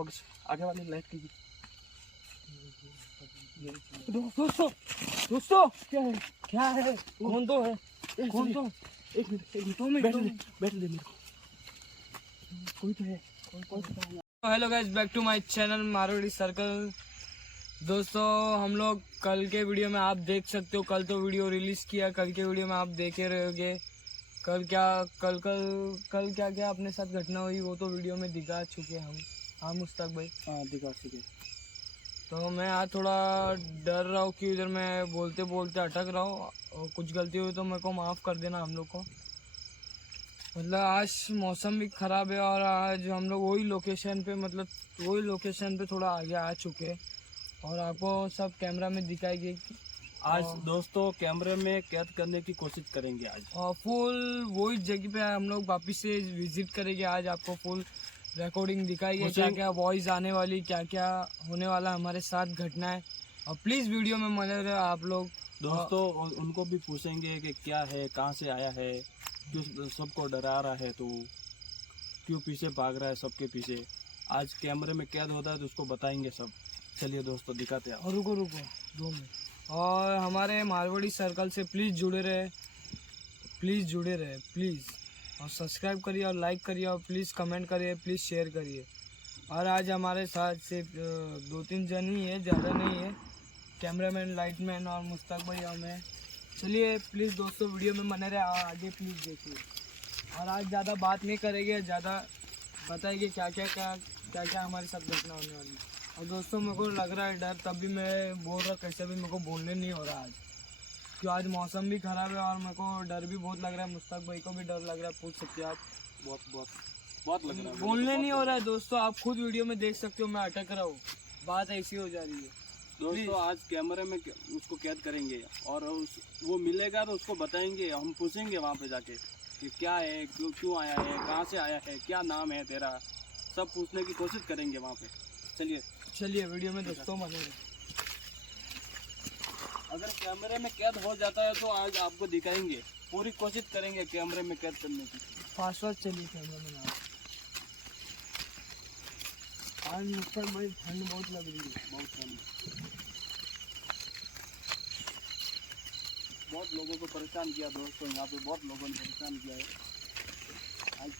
Focus आगे वाली light कीजिए। दोस्तों दोस्तों क्या है कौन तो है एक मिनट बैठ ले मेरे को कोई तो है hello guys back to my channel Marwari circle. दोस्तों हम लोग कल के वीडियो में आप देख सकते हो, कल तो वीडियो रिलीज किया, कल के वीडियो में आप देखे रहोगे कल क्या अपने साथ घटना हुई वो तो वीडियो में दिखा चुके हम। हाँ मुश्ताक भाई, हाँ दिखा चुके। तो मैं आज थोड़ा डर रहा हूँ कि इधर मैं बोलते बोलते अटक रहा हूँ और कुछ गलती हुई तो मेरे को माफ़ कर देना हम लोग को। मतलब आज मौसम भी ख़राब है और आज हम लोग वही लोकेशन पे थोड़ा आगे आ चुके और आपको सब कैमरा में दिखाएंगे। आज दोस्तों कैमरे में कैद करने की कोशिश करेंगे आज, और फुल वही जगह पे हम लोग वापिस से विजिट करेंगे। आज आपको फुल रिकॉर्डिंग दिखाएंगे, क्या क्या वॉइस आने वाली, क्या क्या होने वाला हमारे साथ घटना है। और प्लीज़ वीडियो में मजे रहे आप लोग। दोस्तों उनको भी पूछेंगे कि क्या है, कहाँ से आया है, क्यों सबको डरा रहा है, तो क्यों पीछे भाग रहा है सबके पीछे। आज कैमरे में कैद होता है तो उसको बताएंगे सब। चलिए दोस्तों दिखाते हैं। और रुको 2 मिनट। और हमारे मारवाड़ी सर्कल से प्लीज़ जुड़े रहे प्लीज़। और सब्सक्राइब करिए और लाइक करिए और प्लीज़ कमेंट करिए, प्लीज़ शेयर करिए। और आज हमारे साथ सिर्फ 2-3 जन ही है, ज़्यादा नहीं है, कैमरामैन, लाइटमैन और मुश्ताक भाई और मैं। चलिए प्लीज़ दोस्तों वीडियो में बने रहे, आगे प्लीज़ देखिए। और आज ज़्यादा बात नहीं करेंगे, ज़्यादा बताएंगे क्या क्या हमारे साथ घटना होने वाली। और दोस्तों मेरे को लग रहा है डर, तब भी मैं बोल रहा कैसे भी मेरे को बोलने नहीं हो रहा आज, क्योंकि आज मौसम भी ख़राब है और मेरे को डर भी बहुत लग रहा है। मुश्ताक भाई को भी डर लग रहा है, पूछ सकते हैं आप। बहुत लग रहा है, बोलने नहीं हो रहा है दोस्तों, आप खुद वीडियो में देख सकते हो मैं अटक रहा हूँ, बात ऐसी हो जा रही है। दोस्तों आज कैमरे में उसको कैद करेंगे और वो मिलेगा तो उसको बताएंगे, हम पूछेंगे वहाँ पे जाके कि क्या है, क्यों आया है, कहाँ से आया है, क्या नाम है तेरा, सब पूछने की कोशिश करेंगे वहाँ पे। चलिए वीडियो में दोस्तों बने रहे। अगर कैमरे में कैद हो जाता है तो आज आपको दिखाएंगे, पूरी कोशिश करेंगे कैमरे में कैद करने की। फास्ट चलिए कैमरा में ना। आज मुश्ताक भाई ठंड बहुत लग रही है, बहुत लोगों को परेशान किया दोस्तों, यहाँ पे बहुत लोगों ने परेशान किया है आज।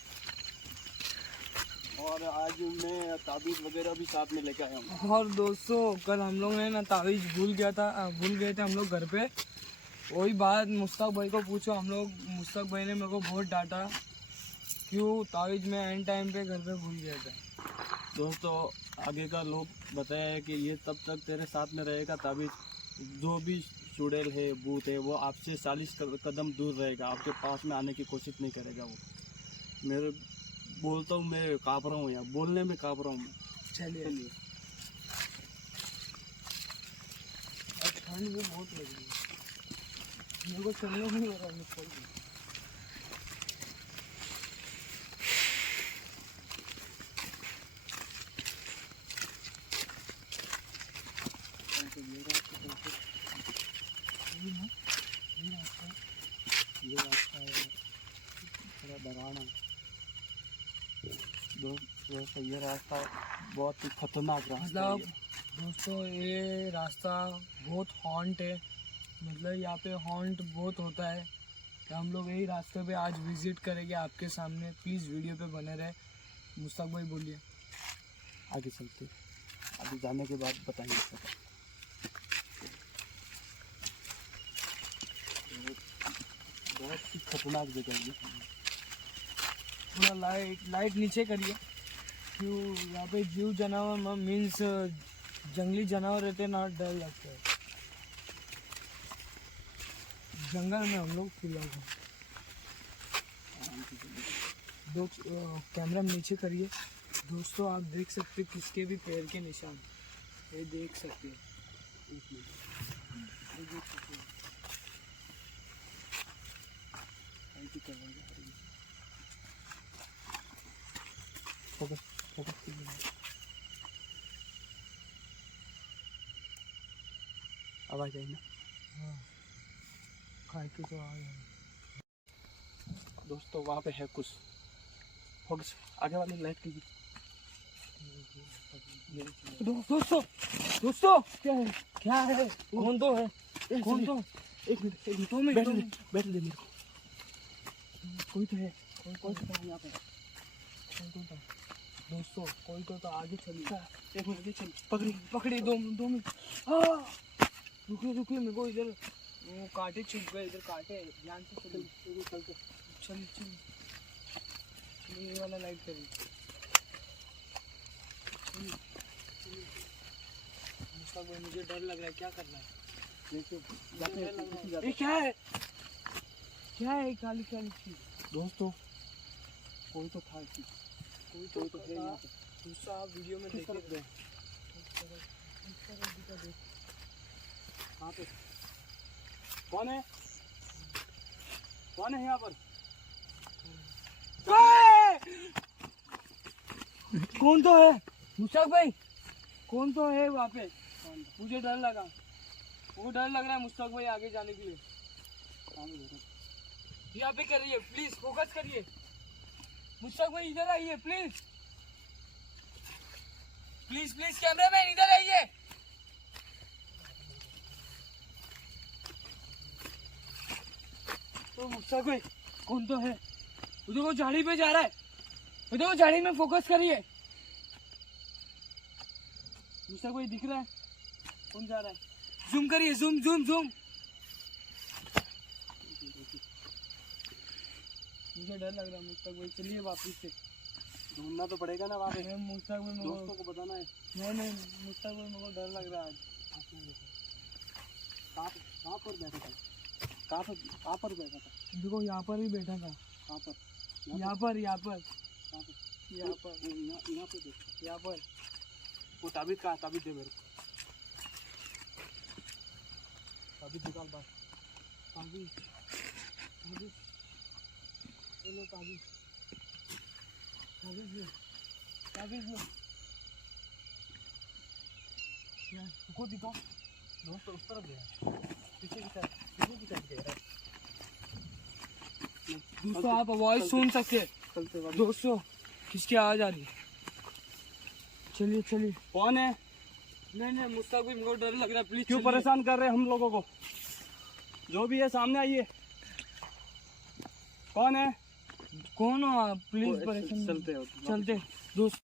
और आज मैं ताबीज़ वगैरह भी साथ में लेकर आया हूँ। और दोस्तों कल हम लोग ने ना ताबीज़ भूल गए थे हम लोग घर पे। वही बात मुश्ताक भाई को पूछो, मुश्ताक भाई ने मेरे को बहुत डांटा, क्यों ताबीज़ में एंड टाइम पे घर पे भूल गया था। दोस्तों आगे का लोग बताया है कि ये तब तक तेरे साथ में रहेगा ताबीज़, जो भी चुड़ैल है, भूत है, वो आपसे 40 कदम दूर रहेगा, आपके पास में आने की कोशिश नहीं करेगा वो। मेरे बोलता हूँ, मैं काँप रहा हूँ, यहाँ बोलने में काँप रहा हूँ मैं। चलिए ठंड भी बहुत लग रही है, मेरे को चलने नहीं हो रहा है। ये रास्ता है थोड़ा डरावना दोस्तों, ये रास्ता बहुत ही खतरनाक रास्ता है। दोस्तों ये रास्ता बहुत हॉन्ट है, मतलब यहाँ पे हॉन्ट बहुत होता है। तो हम लोग यही रास्ते पे आज विजिट करेंगे आपके सामने, प्लीज़ वीडियो पे बने रहे। मुश्ताक भाई बोलिए। आगे चलते, आगे जाने के बाद बताएंगे सब। बहुत ही खतरनाक जगह है। थोड़ा लाइट नीचे करिए, क्यों यहाँ पे जीव जानवर मीन्स जंगली जानवर रहते ना, डर लगता है। जंगल में हम लोग फिलहाल कैमरा नीचे करिए। दोस्तों आप देख सकते हैं किसके भी पैर के निशान, ये देख सकते हैं। आवाज़ आई ना? हाँ खाए के तो आ गया दोस्तों, वहाँ पे है कुछ। फोकस आगे वाली लाइट कीजिए। दोस्तों दोस्तों क्या है कौन तो है कौन तो एक मिनट 2 मिनट बैठ ले मेरे को कोई तो है कोई तो है यहाँ पे कोई तो दोस्तों कोई तो आगे चलिए एक मिनट आगे चल पकड़ी 2 मिनट रुकिए मेरे को इधर वो कांटे छुप गए इधर कांटे ध्यान से चल ये वाला लाइट करिए मुझे डर लग रहा है क्या करना है ये क्या है काली चीज दोस्तों कोई तो था कोई तो है यहाँ पे दूसरा आप वीडियो में देख सकते हैं कौन है यहाँ पर कौन तो है मुश्ताक भाई कौन तो है वहाँ पे मुझे डर लगा वो डर लग रहा है मुश्ताक भाई आगे जाने के लिए यहाँ पे करिए प्लीज फोकस करिए मुश्ताक भाई इधर आइए प्लीज कैमरामैन इधर आइए तो मुश्ताक भाई कौन तो है उधर वो झाड़ी पे जा रहा है उधर वो झाड़ी में फोकस करिए मुश्ताक भाई दिख रहा है कौन जा रहा है जूम करिए जूम मुझे डर लग रहा है मुश्ताक भाई चलिए वापस से ढूंढना तो पड़ेगा ना वहाँ पे मुश्ताक भाई दोस्तों को बताना है नहीं मुश्ताक भाई मेरे को डर लग रहा है आज कहाँ पर बैठा था कहाँ पर बैठा था देखो यहाँ पर ही बैठा था कहाँ पर यहाँ पर वो ताबीज कहाँ ताबीज दे मेरे को ताबीज निकाल बस ताबीज लो ताबीज को दिखाओ दोस्तों उस तरफ गया पीछे की साइड गया दोस्तों आप आवाज सुन सकते दोस्तों किसकी आवाज आ रही है चलिए कौन है नहीं मुश्ताक भाई मुझे डर लग रहा है प्लीज क्यों परेशान कर रहे हैं हम लोगों को जो भी है सामने आइए कौन हो आप प्लीज परेशान चलते दोस्त